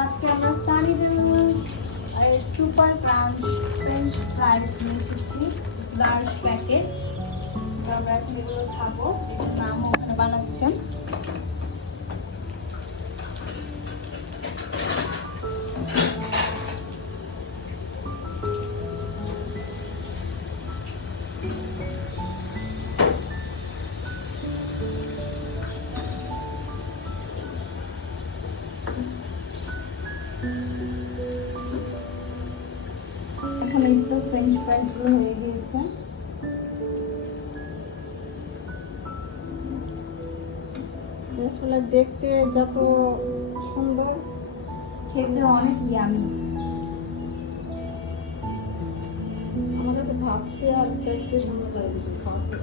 আজকে আমরা সানিডেল আর সুপার ক্রাঞ্চ ফ্রেঞ্চ ফ্রাইজ নিয়ে এসেছি লার্জ প্যাকেট। আমরা এখন এগুলো খাবো, নাম ওখানে বানাচ্ছেন। এখন এই তো ফ্রেঞ্চ ফ্রাইজগুলো হয়ে গিয়েছে। আসলে দেখতে যত সুন্দর, খেতে অনেক ইয়ামি। আমার কাছে ভাজতে আর দেখতে সুন্দর লাগে, খাওয়াতে